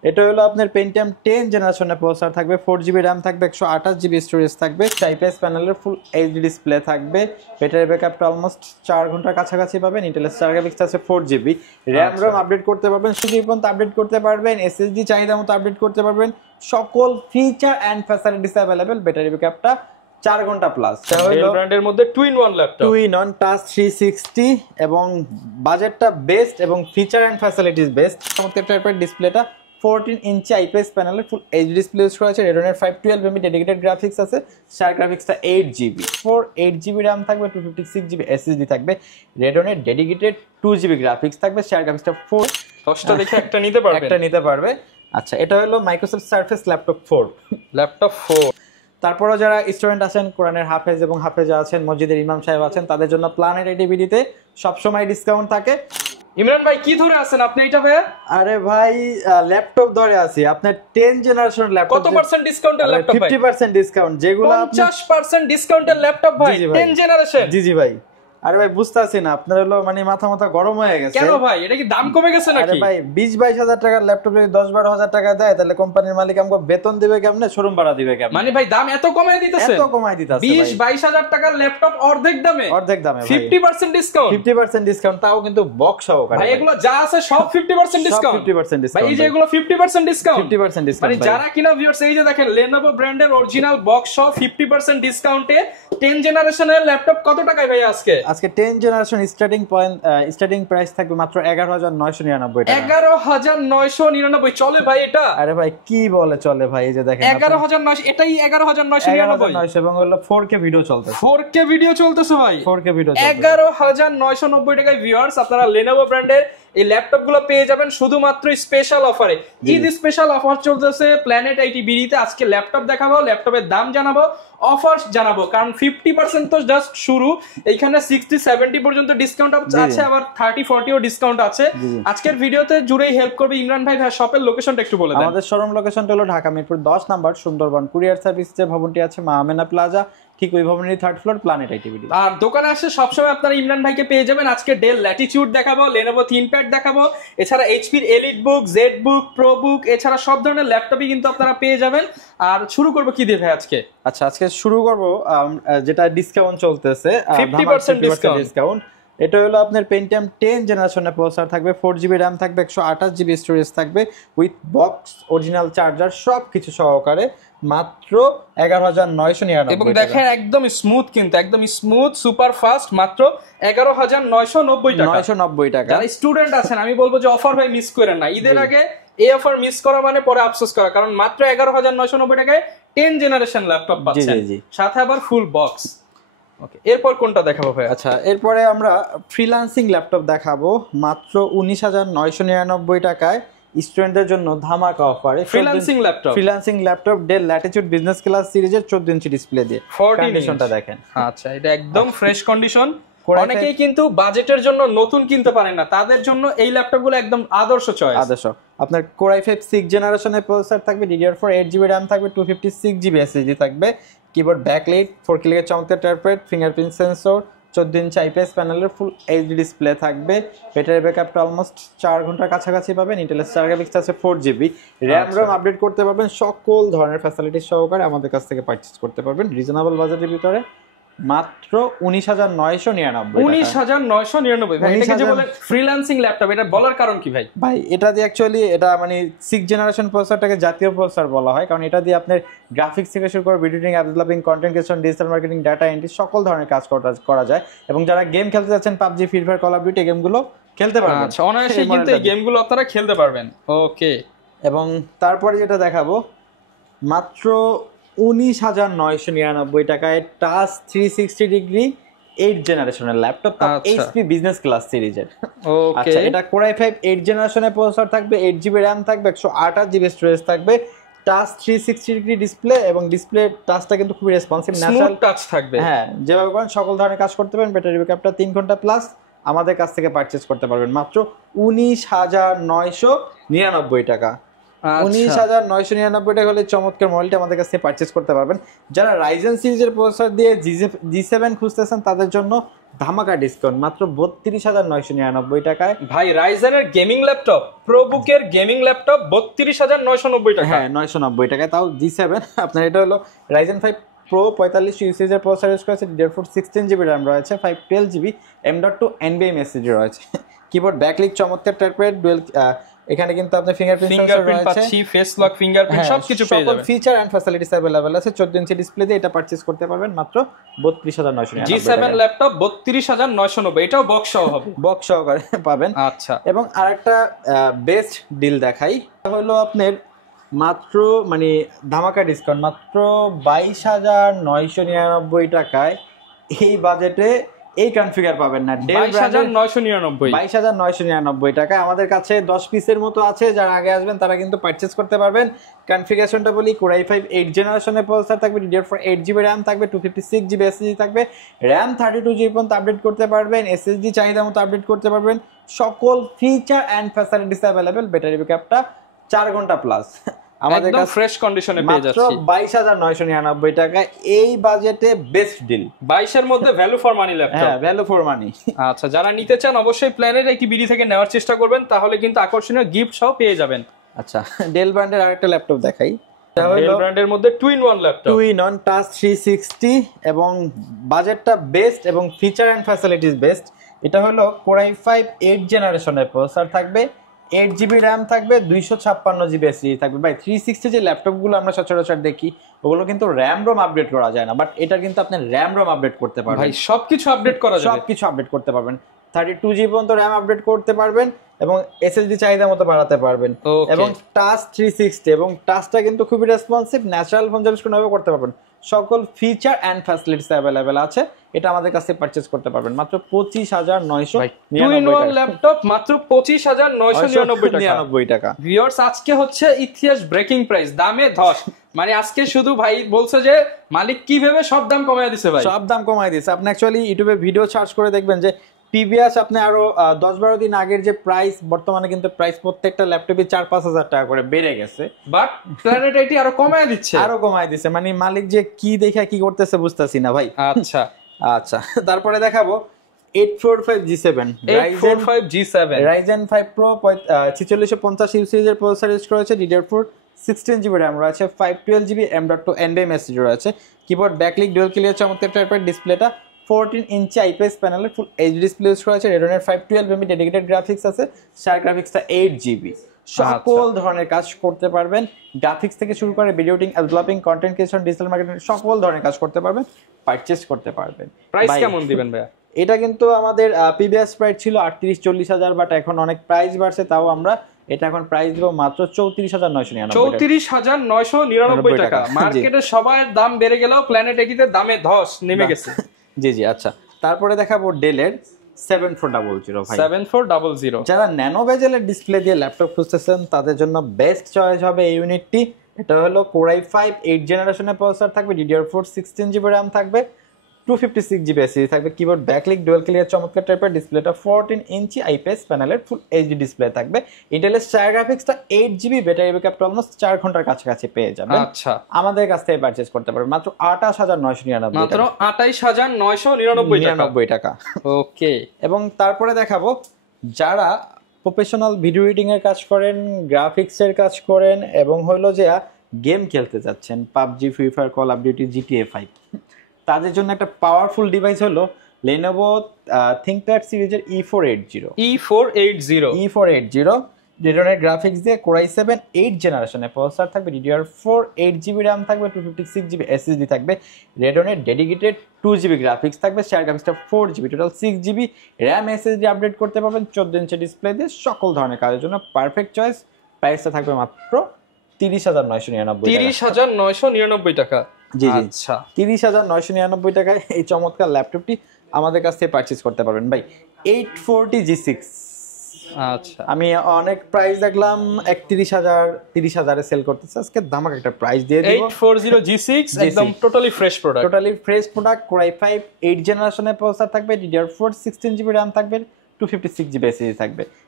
এটা হলো আপনার পেন্টিয়াম 10 জেনারেশনের প্রসেসর থাকবে, 4GB র্যাম থাকবে, 128GB স্টোরেজ থাকবে, আইপিএস প্যানেলের ফুল এইচডি ডিসপ্লে থাকবে, ব্যাটারি ব্যাকআপটা অলমোস্ট 4 ঘন্টার কাছাকাছি পাবেন। ইন্টেলের 4 গ্রাফিক্স আছে 4GB র্যাম রোম আপডেট করতে পারবেন, সুযোগ পর্যন্ত আপডেট করতে পারবেন, এসএসডি চাহিদা মতো আপডেট করতে পারবেন, সকল feature and facilities available. Battery ব্যাকআপটা 4 ঘন্টা প্লাস। ডেল ব্র্যান্ডের মধ্যে 2-in-1 ল্যাপটপ, 2-in-1 টাচ 360 এবং বাজেটটা বেস্ট এবং ফিচার অ্যান্ড ফ্যাসিলিটিস বেস্ট। চমৎকার টাইপের ডিসপ্লেটা 14 ইঞ্চি আইপিএস প্যানেলের ফুল এইচডি ডিসপ্লে ইউজ করা আছে। রেডনের 512 এমবি ডেডিকেটেড গ্রাফিক্স আছে, শার্প গ্রাফিক্সটা 8GB, 8GB র্যাম থাকবে, 256GB এসএসডি থাকবে। রেডনের ডেডিকেটেড 2GB গ্রাফিক্স থাকবে, শার্প গ্রাফিক্সটা 4। 10টা দেখে একটা নিতে পারবে, একটা নিতে পারবে। আচ্ছা, এটা হলো মাইক্রোসফট সারফেস ল্যাপটপ 4। ল্যাপটপ 4। তারপরও যারা স্টুডেন্ট আছেন, কোরআনের হাফেজ এবং হাফেজা আছেন, মসজিদের ইমাম সাহেব আছেন, তাদের জন্য প্ল্যানেট আইটিভিডিতে সবসময় ডিসকাউন্ট থাকে। ইমরান ভাই কি ধরে আছেন আপনি এটা ভাইয়া? আরে ভাই ল্যাপটপ ধরে আছি আপনার 10 জেনারেশন ল্যাপটপ। কত পার্সেন্ট ডিসকাউন্টের ল্যাপটপ ভাই? 50% ডিসকাউন্ট, যেগুলো 50% ডিসকাউন্টের ল্যাপটপ ভাই 10 জেনারেশন। জি ভাই। আরে ভাই বুঝতাছি না, আপনার হলো মানে মাথা গরম হয়ে গেছে। কেন ভাই, এটা কি দাম কমে গেছে নাকি? আরে ভাই 20-22 হাজার টাকার ল্যাপটপ যদি 10-12 হাজার টাকা দেয়, তাহলে কোম্পানির মালিক আমাকে বেতন দিবে কেমনে, শোরুম ভাড়া দিবে কেমনে? মানে ভাই দাম এত কমায় দিতেছে? এত কমায় দিতেছে 20-22 হাজার টাকার ল্যাপটপ অর্ধেক দামে ভাই। 50% ডিসকাউন্ট, 50% ডিসকাউন্ট, তাও কিন্তু বক্স সহকারে ভাই। এগুলো যা আছে সব 50% ডিসকাউন্ট, 50% ডিসকাউন্ট ভাই। এই যে এগুলো 50% ডিসকাউন্ট, 50% ডিসকাউন্ট। মানে যারা কিনা ভিউয়ার্স, এই যে দেখেন Lenovo ব্র্যান্ডের অরিজিনাল বক্স সহ 50% ডিসকাউন্টে 10 জেনারেশনের ল্যাপটপ কত টাকায় ভাই আজকে? 10 জেনারেশন স্টার্টিং প্রাইস থাকবে মাত্র 11,999 টাকা। 11,999 চলে ভাই এটা? আরে ভাই কি বলে চলে ভাই, এই যে দেখেন 11,900, এটাই 11,999 এবং হলো 4K ভিডিও চলতেছে। 4K ভিডিও চলতেছে ভাই, 4K ভিডিও 11,990 টাকায়। ভিউয়ার্স, আপনারা Lenovo ব্র্যান্ডের এই ল্যাপটপ গুলো পেয়ে যাবেন শুধুমাত্র স্পেশাল অফারে। ঈদ স্পেশাল অফার চলতেছে প্ল্যানেট আইটি বিডিতে। আজকে ল্যাপটপ দেখাবো, ল্যাপটপের দাম জানাবো, অফার্স জানাবো, কারণ 50% তো জাস্ট শুরু, এইখানে 60-70 পর্যন্ত ডিসকাউন্ট আছে, আবার 30-40 ও ডিসকাউন্ট আছে। আজকের ভিডিওতে জুড়েই হেল্প করবে ইমরান ভাই। ভাই শপের লোকেশনটা একটু বলে দেন। আমাদের শোরুম লোকেশনটা হলো Dhaka Mirpur 10 number Sundarban courier service যে ভবনটি আছে মা আমেনা প্লাজা, ঠিক ওই ভবনেরই 3rd ফ্লোর, প্ল্যানেট আইটিভিডি। আর দোকানে আসে সবসময় আপনারা ইমরান ভাইকে পেয়ে যাবেন। আজকে ডেল ল্যাটিটিউড দেখাবো, Lenovo ThinkPad দেখাবো, এছাড়া এইচপির এলিট বুক, জেড বুক, প্রো বুক, এছাড়া সব ধরনের ল্যাপটপই কিন্তু আপনারা পেয়ে যাবেন। আর শুরু করব কি দিয়ে ভাই আজকে? আচ্ছা, আজকে শুরু করব যেটা ডিসকাউন্ট চলতেছে, 50% ডিসকাউন্ট। এটা হলো আপনার পেন্টিয়াম 10 জেনারেশনের প্রসেসর থাকবে, 4GB র্যাম থাকবে, 128GB স্টোরেজ থাকবে, উইথ বক্স, অরিজিনাল চার্জার, সবকিছু সহকারে মাত্র 11,999 এবং দেখেন একদম স্মুথ, কিন্তু একদম স্মুথ সুপার ফাস্ট, মাত্র 11,990 টাকা। 990 টাকা। যারা স্টুডেন্ট আছেন, আমি বলবো যে অফার ভাই মিস করেন না। ঈদের আগে এই অফার মিস করা মানে পরে আফসোস করা, কারণ মাত্র 11,990 টাকায় 10 জেনারেশন ল্যাপটপ পাচ্ছেন, সাথে আবার ফুল বক্স। ওকে, এরপর কোনটা দেখাবো ভাই? আচ্ছা, এরপরে আমরা ফ্রিল্যান্সিং ল্যাপটপ দেখাবো মাত্র 19,999 টাকায় স্টুডেন্টদের জন্য ধামাকা অফারে। Freelancing laptop del Latitude business class সিরিজের 14 ইঞ্চি ডিসপ্লে দিয়ে। কন্ডিশনটা দেখেন। আচ্ছা, এটা একদম ফ্রেশ কন্ডিশন। অনেকেই কিন্তু বাজেটের জন্য নতুন কিনতে পারেন না, তাদের জন্য এই ল্যাপটপগুলো একদম আদর্শ চয়েস। আদর্শ। আপনার Core i5 6 জেনারেশনের প্রসেসর থাকবে, DDR4 8GB র্যাম থাকবে, 256GB এসএসডি থাকবে, কিবোর্ড ব্যাকলাইট, 4K চমৎকার টার্পেট, ফিঙ্গারপ্রিন্ট সেন্সর, 14 ইঞ্চি আইপিএস প্যানেলের ফুল এইচডি ডিসপ্লে থাকবে, ব্যাটারি ব্যাকআপটা অলমোস্ট 4 ঘন্টার কাছাকাছি পাবেন। ইন্টেলের 4 গ্রাফিক্স আছে 4GB র্যাম রোম আপডেট করতে পারবেন, সকল ধরনের ফ্যাসিলিটিস সহকারে আমাদের কাছ থেকে পারচেজ করতে পারবেন রিজনেবল বাজেটের ভিতরে মাত্র 19,999। 19,999 ভাই। এটাকে যে বলে ফ্রিল্যান্সিং ল্যাপটপ, এটা বলার কারণ কি ভাই? ভাই এটা দিয়ে অ্যাকচুয়ালি এটা মানে 6 জেনারেশন প্রসেসরটাকে জাতীয় প্রসেসর বলা হয়, কারণ এটা দিয়ে আপনার গ্রাফিক্স থেকে শুরু করে video editing, app developing, content creation, digital marketing, data entry, সকল ধরনের কাজ করা যায়। এবং যারা গেম খেলতে যাচ্ছেন, PUBG, free fire, call of duty গেমগুলো খেলতে পারবেন। আচ্ছা, অনায়াসে কিন্তু এই গেমগুলো আপনারা খেলতে পারবেন। ওকে, এবং তারপরে যেটা দেখাবো মাত্র 19,999 টাকায় টাচ 360 ডিগ্রি 8 জেনারেশনের ল্যাপটপ, এইচপি বিজনেস ক্লাস সিরিজের। আচ্ছা, এটা Core i5 8 জেনারেশনের প্রসেসর থাকবে, 8GB র্যাম থাকবে, 128GB স্টোরেজ থাকবে, টাচ 360 ডিগ্রি ডিসপ্লে, এবং ডিসপ্লে টাচটা কিন্তু খুবই রেসপন্সিভ, ন্যাচারাল টাচ থাকবে। হ্যাঁ, যেভাবে করেন সকল ধরনের কাজ করতে পারেন। ব্যাটারি ব্যাকআপটা 3 ঘন্টা প্লাস। আমাদের কাছ থেকে পারচেজ করতে পারবেন মাত্র 19,999 টাকা। 19,999 টাকা হলে চমৎকার মডেলটি আমাদের কাছে পারচেজ করতে পারবেন। যারা রাইজেন সিরিজের প্রসেসর দিয়ে G7 খুঁজতেছেন তাদের জন্য ধামাকা ডিসকাউন্ট মাত্র 32,999 টাকায়। ভাই রাইজেনের গেমিং ল্যাপটপ, প্রোবুকের গেমিং ল্যাপটপ 32,990 টাকা। হ্যাঁ 990 টাকায়, তাও G7। আপনার এটা হলো রাইজেন 5 প্রো 45 ইউসিএস এর প্রসেসর ইউজ করেছে, DDR4 16GB RAM রয়েছে, 512GB M.2 NVMe SSD রয়েছে। কিবোর্ড ব্যাকলিক চমৎকার টাইপের ডুয়াল, এখানে কিন্তু আপনার ফিঙ্গারপ্রিন্ট সেন্সর রয়েছে, পাচ্ছি ফেস লক ফিঙ্গারপ্রিন্ট সবকিছু পেয়ে যাবেন। ফিচার এন্ড ফ্যাসিলিটিস अवेलेबल আছে। 14 ইঞ্চি ডিসপ্লে দিয়ে এটা পারচেজ করতে পারবেন মাত্র 32,999 G7 ল্যাপটপ 32,990, এটাও বক্স সহ হবে, বক্স সহকারে পাবেন। আচ্ছা, এবং আরেকটা বেস্ট ডিল দেখাই, হলো আপনার মাত্র মানে ধামাকা ডিসকাউন্ট মাত্র 22,999 টাকায় এই বাজেটে এই কনফিগার পাবেন না। 22,999 টাকা। আমাদের কাছে 10 পিসের মতো আছে, যারা আগে আসবেন তারা কিন্তু পারচেজ করতে পারবেন। কনফিগারেশনটা বলি, Core i5 8 জেনারেশনের প্রসেসর থাকবে, DDR4 8GB RAM থাকবে, 256GB SSD থাকবে, RAM 32GB পর্যন্ত আপডেট করতে পারবেন, SSD চাহিদা মতো আপডেট করতে পারবেন। সকল feature and facilities available. Battery ব্যাকআপটা 4 ঘন্টা প্লাস। আমাদের কাছে ফ্রেশ কন্ডিশনে পেয়ে যাচ্ছি মাত্র 22,999 টাকা এই বাজেটে বেস্ট ডিল। 22 এর মধ্যে ভ্যালু ফর মানি ল্যাপটপ। হ্যাঁ ভ্যালু ফর মানি। আচ্ছা, যারা নিতে চান অবশ্যই প্ল্যানের একটি বিডি থেকে নেওয়ার চেষ্টা করবেন, তাহলে কিন্তু আকর্ষণীয় গিফট সহ পেয়ে যাবেন। আচ্ছা, ডেল ব্র্যান্ডের আরেকটা ল্যাপটপ দেখাই। ডেল ব্র্যান্ডের মধ্যে 2-in-1 ল্যাপটপ, 2-in-1 টাচ 360 এবং বাজেটটা বেস্ট এবং ফিচার এন্ড ফ্যাসিলিটিস বেস্ট। এটা হলো Core i5 8 জেনারেশনের প্রসেসর থাকবে, 8GB RAM থাকবে, 256GB SSD থাকবে। ভাই 360 যে ল্যাপটপগুলো আমরা সচরাচর দেখি ওগুলো কিন্তু RAM ROM আপডেট করা যায় না, বাট এটা কিন্তু আপনি RAM ROM আপডেট করতে পারবেন। ভাই সবকিছু আপডেট করা যাবে, সবকিছু আপডেট করতে পারবেন। 32GB পর্যন্ত RAM আপডেট করতে পারবেন এবং SSD চাহিদা মতো বাড়াতে পারবেন। এবং টাচ 360 এবং টাচটা কিন্তু খুবই রেসপন্সিভ, ন্যাচারাল ফোন যেমন কোনোভাবে করতে পারবেন। সকল ফিচার এন্ড ফ্যাসিলিটিস अवेलेबल আছে। এটা আমাদের কাছে পারচেজ করতে পারবেন মাত্র 25,999 ল্যাপটপ মাত্র 25,999 টাকা। ভিউয়ার্স, আজকে হচ্ছে ইতিহাস ব্রেকিং প্রাইস, দামে ধস। মানে আজকে শুধু ভাই বলছে যে মালিক কিভাবে সব দাম কমায় দিছে। ভাই সব দাম কমায় দিছে। আপনি অ্যাকচুয়ালি ইউটিউবে ভিডিও সার্চ করে দেখবেন যে প্রিভিয়াস আপনি আরো 10-12 দিন আগের যে প্রাইস, বর্তমানে কিন্তু প্রাইস প্রত্যেকটা ল্যাপটপে 4-5 হাজার টাকা করে বেড়ে গেছে, বাট প্ল্যানেট আইটি আরো কমায় দিচ্ছে, আরো কমায় দিছে। মানে মালিক যে কি দেখে কি করতেছে বুঝতাছি না ভাই। আচ্ছা আচ্ছা, তারপরে দেখাবো 845 G7 Ryzen 5 Pro 4650 U সিরিজের প্রসেসর ইউজ করেছে, DDR4 16GB RAM রয়েছে, 512GB M.2 NVMe SSD রয়েছে। কিবোর্ড ব্যাকলিক ডুয়াল ক্লিয়ার চমৎকার টাইপের, ডিসপ্লেটা 14 ইঞ্চি IPS প্যানেলের ফুল এইচডি ডিসপ্লে ইউজ করেছে। রেডনের 512mm ডেডিকেটেড গ্রাফিক্স আছে, শার গ্রাফিক্সটা 8GB। সকল ধরনের কাজ করতে পারবেন, গ্রাফিক্স থেকে শুরু করে video editing, developing, content creation, digital marketing, সকল ধরনের কাজ করতে পারবেন, পারচেজ করতে পারবেন। প্রাইস কেমন দিবেন ভাইয়া? এটা কিন্তু আমাদের প্রিভিয়াস প্রাইস ছিল 38-40 হাজার, বাট এখন অনেক প্রাইস বাড়ছে, তাও আমরা এটা এখন প্রাইস দিব মাত্র 34,999 34,999 টাকা। মার্কেটে সবার দাম বেড়ে গেলেও প্ল্যানেট একিতে দামে ধস নেমে গেছে। জি জি। আচ্ছা, তারপরে দেখাবো ডেলের 7400 ভাই। 7400 যারা ন্যানো বেজেলের ডিসপ্লে দিয়ে ল্যাপটপ খুঁজতেছেন তাদের জন্য বেস্ট চয়েস হবে এই ইউনিটটি। এটা হলো Core i5 8 জেনারেশনের প্রসেসর থাকবে, DDR4 16GB RAM থাকবে, 256GB SSD থাকবে। কিবোর্ড ব্যাকলিক ডুয়াল ক্লিয়ার চমৎকার টাইপের, ডিসপ্লেটা 14 ইঞ্চি IPS প্যানেলের ফুল এইচডি ডিসপ্লে থাকবে। ইন্টেলের শার গ্রাফিক্সটা 8GB, ব্যাটারি ব্যাকআপটা অলমোস্ট 4 ঘন্টার কাছাকাছি পেয়ে যাবেন। আচ্ছা, আমাদের কাছ থেকে পারচেজ করতে পারবেন মাত্র 28,999 মাত্র 28,999 টাকা। ওকে। এবং তারপরে দেখাবো যারা প্রফেশনাল ভিডিও এডিটিং এর কাজ করেন, গ্রাফিক্সের কাজ করেন এবং হলো যে গেম খেলতে যাচ্ছেন, PUBG, Free Fire, Call of Duty, GTA 5, তাদের জন্য একটা পাওয়ারফুল ডিভাইস হলো Lenovo ThinkPad সিরিজের E480 রেডনের গ্রাফিক্স দিয়ে Core i7 8 জেনারেশনের প্রসেসর থাকবে, DDR4 8GB RAM থাকবে, 256GB SSD থাকবে, রেডনের ডেডিকেটেড 2GB গ্রাফিক্স থাকবে, শেয়ার গ্রাফিক্সটা 4GB, total 6GB RAM SSD update করতে পারবেন 14 ইঞ্চি ডিসপ্লে দিয়ে। সকল ধরনের কাজের জন্য পারফেক্ট চয়েস। প্রাইসটা থাকবে মাত্র 30,999 টাকা। জি জি। আচ্ছা, 30,999 টাকায় এই চমৎকার ল্যাপটপটি আমাদের কাছ থেকে পারচেজ করতে পারবেন ভাই। 840 G6, আচ্ছা, আমি অনেক প্রাইস দেখলাম 31,000-30,000 সেল করতেছে, আজকে ধামাকা একটা প্রাইস দিয়ে দিব। 840 G6 একদম totally fresh product. Core i5 8 জেনারেশনের প্রসেসর থাকবে, DDR4 16GB RAM থাকবে, 256GB SSD থাকবে।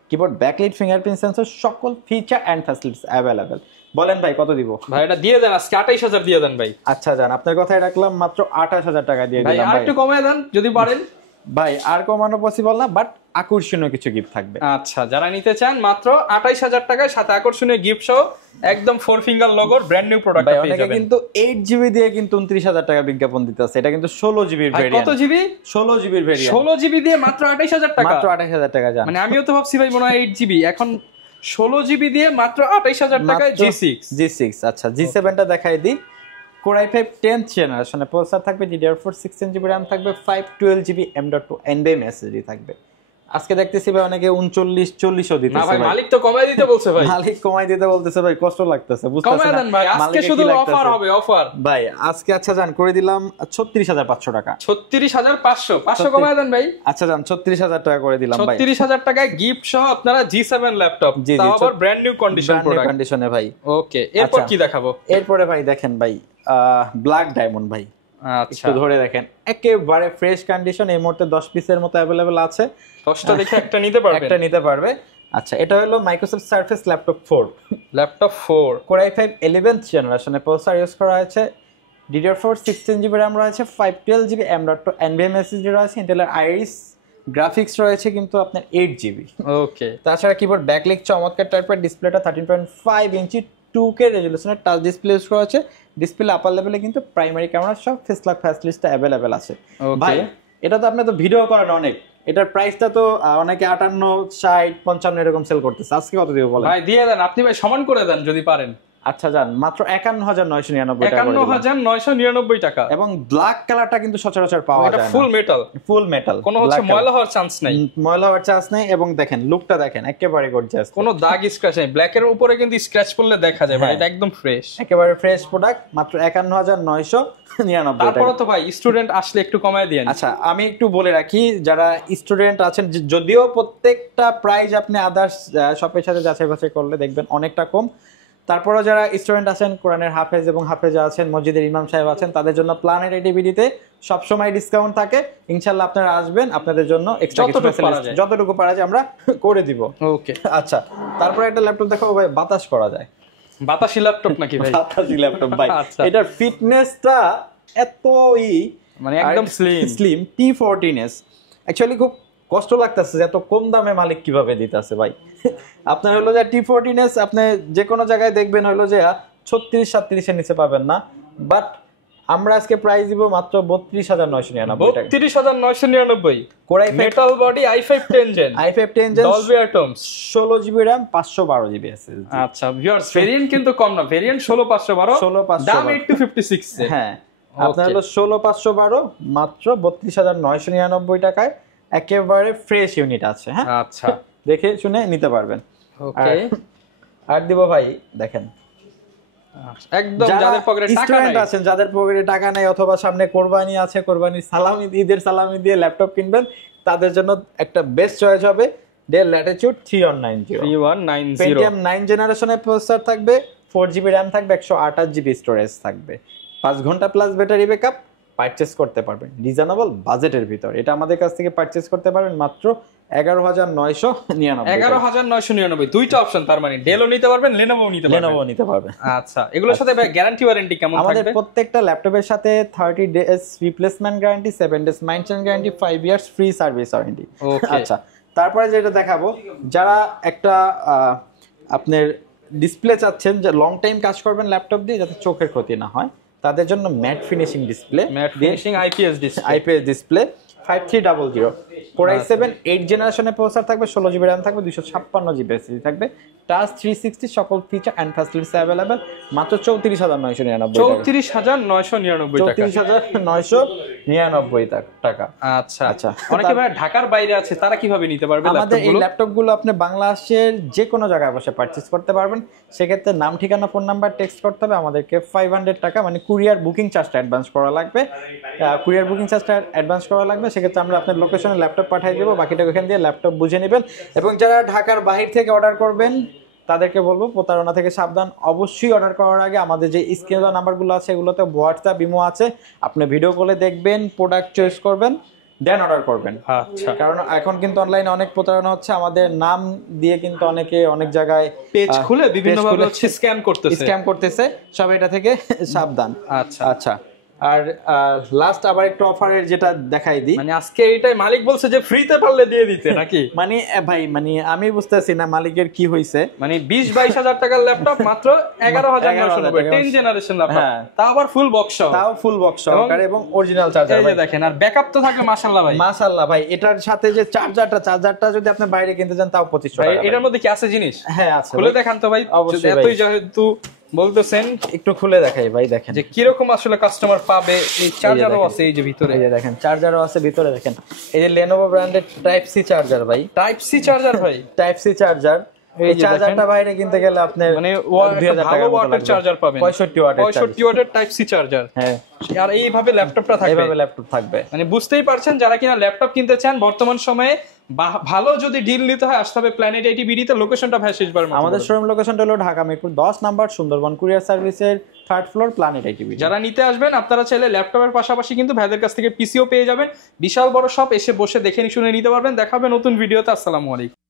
কিবোর্ড ব্যাকলাইট ফিঙ্গারপ্রিন্ট সেন্সর সকল ফিচার অ্যান্ড ফ্যাসিলিটিস অ্যাভেলেবেল। বলেন ভাই কত দিব? ভাই এটা দিয়ে দেন আজকে 28000 দিয়ে দেন ভাই। আচ্ছা যান, আপনার কথাই রাখলাম, মাত্র 28000 টাকা দিয়ে ভাই দিলাম আর ভাই। একটু কমায় দেন যদি পারেন। ভাই আর কমানো পসিবল না, বাট আকর্ষণীয় কিছু গিফট থাকবে। আচ্ছা, যারা নিতে চান মাত্র 28000 টাকায় সাথে আকর্ষণীয় গিফট সহ একদম 4 ফিঙ্গার লোগোর ব্র্যান্ড নিউ প্রোডাক্ট ভাই পেয়ে অনেকে যাবেন। কিন্তু 8GB দিয়ে কিন্তু 29000 টাকা বিজ্ঞাপন দিতেছে, এটা কিন্তু 16GB এর ভাই ভেরিয়েন্ট। কত জিবি? 16GB এর ভেরিয়েন্ট, 16GB দিয়ে মাত্র 28000 টাকা। মাত্র 28000 টাকা জান। মানে আমিও তো ভাবছি ভাই মনে হয় 8GB, এখন 16GB দিয়ে মাত্র 28000 টাকায় G6। G6 আচ্ছা G7 টা দেখাই দিই। Core i5 10th জেনারেশনে প্রসেসর থাকবে, DDR4 16GB RAM থাকবে, 512GB M.2 NVMe SSD থাকবে। আজকে দেখতেছি ভাই অনেকে 39 40ও না দিতেছে ভাই, ভাই। মালিক তো কমায় দিতে বলছে ভাই। মালিক কমাই দিতে বলতেছে ভাই, কষ্ট লাগতেছে, বুঝতেছেন কমায় দেন ভাই, আজকে শুধু অফার হবে, অফার ভাই। আজকে আচ্ছা জান করে দিলাম 36500 টাকা। 36500, 500 কমায় দেন ভাই। আচ্ছা জান 36000 টাকা করে দিলাম ভাই। 36000 টাকায় গিফট সহ আপনারা G7 ল্যাপটপ, জি, তাও আবার ব্র্যান্ড নিউ কন্ডিশন প্রোডাক্ট। কন্ডিশনে ভাই। ওকে, এরপর আচ্ছা। কি দেখাবো? এরপরে ভাই দেখেন ভাই ব্ল্যাক ডায়মন্ড ভাই, আচ্ছা, একটু ধরে দেখেন, একেবারে ফ্রেশ কন্ডিশন, এই মুহূর্তে 10 পিসের মতো অ্যাভেলেবেল আছে। 10টা দেখে একটা নিতে পারবেন। একটা নিতে পারবে। আচ্ছা এটা হলো Microsoft surface laptop 4, laptop 4, Core i5 11th জেনারেশনে প্রসেসর ইউজ করা হয়েছে, DDR4 16GB RAM রয়েছে, 512GB M.2 NVMe SSD রয়েছে, ইন্টেলের আইরিস গ্রাফিক্স রয়েছে কিন্তু আপনার 8GB। ওকে, তাছাড়া কিবোর্ড ব্যাকলিক চমৎকার টাইপের, ডিসপ্লেটা 13.5 ইঞ্চি 2K রেজলিউশনের টাচ ডিসপ্লে ইউজ করা হয়েছে। ডিসপ্লে আপার লেভেলে কিন্তু প্রাইমারি ক্যামেরা সব ফেস লক ফ্যাসিলিটিসটা অ্যাভেলেবেল আছে। ভাই এটা তো আপনি তো ভিডিও করেন অনেক, এটার প্রাইসটা তো অনেকে 58 60 55 এরকম সেল করতেছে, আজকে কত দিব বলেন? ভাই দিয়ে দেন, আপনি ভাই সমান করে দেন যদি পারেন। আচ্ছা জান মাত্র 51999 টাকা, 51999 টাকা। এবং ব্ল্যাক কালারটা কিন্তু সচরাচর পাওয়া এটা যায় না, ফুল মেটাল, ফুল মেটাল, কোনো হচ্ছে ময়লা হওয়ার চান্স নাই। ময়লা হওয়ার চান্স নেই। এবং দেখেন লুকটা দেখেন, একেবারে গর্জিয়াস, কোনো দাগ স্ক্র্যাচ নেই, ব্ল্যাক এর উপরে কিন্তু স্ক্র্যাচ করলে দেখা যায়, ভাই হ্যাঁ। এটা একদম ফ্রেশ, একেবারে ফ্রেশ প্রোডাক্ট, মাত্র 51999 টাকা। তারপরে তো ভাই স্টুডেন্ট আসলে একটু কমায় দেন। আচ্ছা আমি একটু বলে রাখি, যারা স্টুডেন্ট আছেন, যদিও প্রত্যেকটা প্রাইস আপনি আদার্স শপের সাথে যাচাই বাছাই করলে দেখবেন অনেকটা কম, তারপরেও যারা স্টুডেন্ট আছেন, কোরআনের হাফেজ এবং হাফেজা আছেন, মসজিদের ইমাম সাহেব আছেন, তাদের জন্য প্ল্যানেট আইটিভিডিতে সবসময় ডিসকাউন্ট থাকে। ইনশাল্লাহ আপনারা আসবেন, আপনাদের জন্য এক্সট্রা কিছু ফ্যাসিলিটি যতটুকু পারা যায় আমরা করে দিব। ওকে, আচ্ছা তারপরে একটা ল্যাপটপ দেখাবো ভাই, বাতাস করা যায়, বাতাসি ল্যাপটপ নাকি ভাই? বাতাসি ল্যাপটপ ভাই। আচ্ছা। এটার ফিটনেসটা এতই মানে একদম স্লিম T14s, অ্যাকচুয়ালি খুব কষ্ট লাগতেছে যে এত কম দামে মালিক কিভাবে দিতেছে ভাই। আপনার হলো যে T14s আপনি যে কোনো জায়গায় দেখবেন হলো যে 36-37 এর নিচে পাবেন না, বাট আমরা আজকে প্রাইস দিব মাত্র 32999 টাকা। 32999। Core i5 metal body i5 10 gen, i5 10 gen, Dolby Atmos, 16GB RAM, 512GB SSD। আচ্ছা ভিউয়ার্স, ভেরিয়েন্ট কিন্তু কম না, ভেরিয়েন্ট 16512, 16512, দাম 8256 এ। হ্যাঁ আপনার হলো 16512, মাত্র 32999 টাকায় একেবারে ফ্রেশ ইউনিট আছে। হ্যাঁ আচ্ছা, দেখে শুনে নিতে পারবেন। ওকে, আর দিব ভাই দেখেন, একদম যাদের পকেটে টাকা স্টুডেন্ট নাই, আছেন, যাদের পকেটে টাকা নাই, অথবা সামনে কোরবানি আছে, কোরবানির সালামি, ঈদের সালামি দিয়ে ল্যাপটপ কিনবেন, তাদের জন্য একটা বেস্ট চয়েস হবে ডেল ল্যাটিটিউড 3190। 3190, Pentium 9 জেনারেশনের প্রসেসর থাকবে, 4GB RAM থাকবে, 128GB স্টোরেজ থাকবে, 5 ঘন্টা প্লাস ব্যাটারি ব্যাকআপ, পারচেজ করতে পারবেন রিজনেবল বাজেটের ভিতর। এটা আমাদের কাছ থেকে পারচেজ করতে পারবেন মাত্র 11999। 11999, দুইটা অপশন, তার মানে ডেলও নিতে পারবেন, লেনোভো নিতে পারবেন। লেনোভো নিতে পারবেন। আচ্ছা, এগুলোর সাথে ভাই গ্যারান্টি ওয়ারেন্টি কেমন আমাদের থাকবে? প্রত্যেকটা ল্যাপটপের সাথে 30 days replacement guarantee, 7 days maintenance guarantee, 5 years free service warranty. Okay, আচ্ছা তারপরে যেটা দেখাবো, যারা একটা আপনার ডিসপ্লে চাচ্ছেন যে লং টাইম কাজ করবেন ল্যাপটপ দিয়ে, যাতে চোখের ক্ষতি না হয়, তাদের জন্য mat finishing display, mat finishing IPS display, IPS display 5300। Core i7 8 জেনারেশনের প্রসেসর থাকবে, 16GB RAM থাকবে, 256GB SSD থাকবে, টাচ 360 সকল ফিচার এন্ড ফ্যাসিলিটিস अवेलेबल, মাত্র 34999 টাকা। 34999 টাকা, 34999 টাকা। আচ্ছা আচ্ছা। অনেকে ভাই ঢাকার বাইরে আছে, তারা কিভাবে নিতে পারবে আমাদের এই ল্যাপটপগুলো? ল্যাপটপগুলো আপনি বাংলাদেশের যে কোনো জায়গায় বসে পারচেজ করতে পারবেন। সেক্ষেত্রে নাম, ঠিকানা, ফোন নাম্বার টেক্সট করতে হবে, আমাদেরকে 500 টাকা মানে কুরিয়ার বুকিং চার্জটা অ্যাডভান্স করা লাগবে। কুরিয়ার বুকিং চার্জটা অ্যাডভান্স করা লাগবে, সেক্ষেত্রে আমরা আপনার লোকেশনে ল্যাপটপ পাঠিয়ে দেবো, বাকিটা ওখান দিয়ে ল্যাপটপ বুঝে নেবেন। এবং যারা ঢাকার বাহির থেকে অর্ডার করবেন তাদেরকে বলবো প্রতারণা থেকে সাবধান। অবশ্যই অর্ডার করার আগে আমাদের যে স্ক্রিনে নাম্বারগুলো আছে এগুলোতে হোয়াটসঅ্যাপ ইমো আছে, আপনি ভিডিও কলে দেখবেন, প্রোডাক্ট চয়েস করবেন, দেন অর্ডার করবেন। আচ্ছা, কারণ এখন কিন্তু অনলাইনে অনেক প্রতারণা হচ্ছে, আমাদের নাম দিয়ে কিন্তু অনেকে অনেক জায়গায় পেজ খুলে বিভিন্ন ভাবে হচ্ছে স্ক্যাম করতেছে, সব এটা থেকে সাবধান। আচ্ছা আচ্ছা, আর লাস্ট আবার একটু অফারের যেটা দেখাই দিই। মানে আজকে এইটাই মালিক বলছে যে ফ্রিতে পারলে দিয়ে দিতে নাকি? মানে ভাই মানে আমি বুঝতেছি না মালিকের কি হইছে, মানে 20-22 হাজার টাকার ল্যাপটপ মাত্র 11,990, 10 জেনারেশন ল্যাপটপ, তাও আবার ফুল বক্স সহ, তাও ফুল বক্স সহকারে এবং অরিজিনাল চার্জার। এই যে দেখেন, আর ব্যাকআপ তো থাকলে মাশাআল্লাহ ভাই, মাশাআল্লাহ ভাই। এটার সাথে যে চার্জারটা যদি আপনি বাইরে কিনতে যান তাও 2500 টাকা। এটার মধ্যে কি আছে জিনিস? হ্যাঁ আছে, খুলে দেখান তো ভাই, অবশ্যই এতই যেহেতু বলতেছেন একটু খুলে দেখাই ভাই। দেখেন যে কিরকম আসলে কাস্টমার পাবে। এই চার্জারও আছে এই যে ভিতরে, এই যে দেখেন চার্জারও আছে ভিতরে। দেখেন এই যে Lenovo ব্র্যান্ডের টাইপ সি চার্জার ভাই, টাইপ সি চার্জার ভাই, টাইপ সি চার্জার। এই চার্জারটা বাইরে কিনতে গেলে আপনি মানে 2000 ভালো টাকা ওয়াটের চার্জার পাবেন, 65 ওয়াটের টাইপ সি চার্জার। হ্যাঁ, আর এইভাবে ল্যাপটপটা থাকবে, এইভাবে ল্যাপটপ থাকবে। মানে বুঝতেই পারছেন যারা কিনা ল্যাপটপ কিনতে চান বর্তমান সময়ে ভালো যদি ডিল নিতে হয় আসতে হবে প্ল্যানেট আইটি বিডিতে। লোকেশনটা ভাই শেষবার মতো আমাদের শোরুম লোকেশনটা হলো ঢাকা মিরপুর 10 নাম্বার, সুন্দরবন কুরিয়ার সার্ভিসের 3rd floor, planet IT BD. যারা নিতে আসবেন আপনারা চাইলে ল্যাপটপের পাশাপাশি কিন্তু ভাইদের কাছ থেকে পিসিও পেয়ে যাবেন। বিশাল বড় শপ, এসে বসে দেখে শুনে নিতে পারবেন। দেখাবে নতুন ভিডিওতে। আসসালামু আলাইকুম।